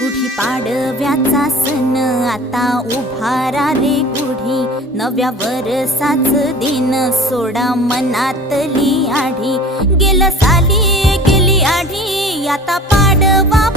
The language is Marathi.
गुढी पाडव्याचा सण आता उभारा रे गुढी, नव्या वरसाच दिन सोडा मनातली आढी। गेलं साली गेली आढी, आता पाडवा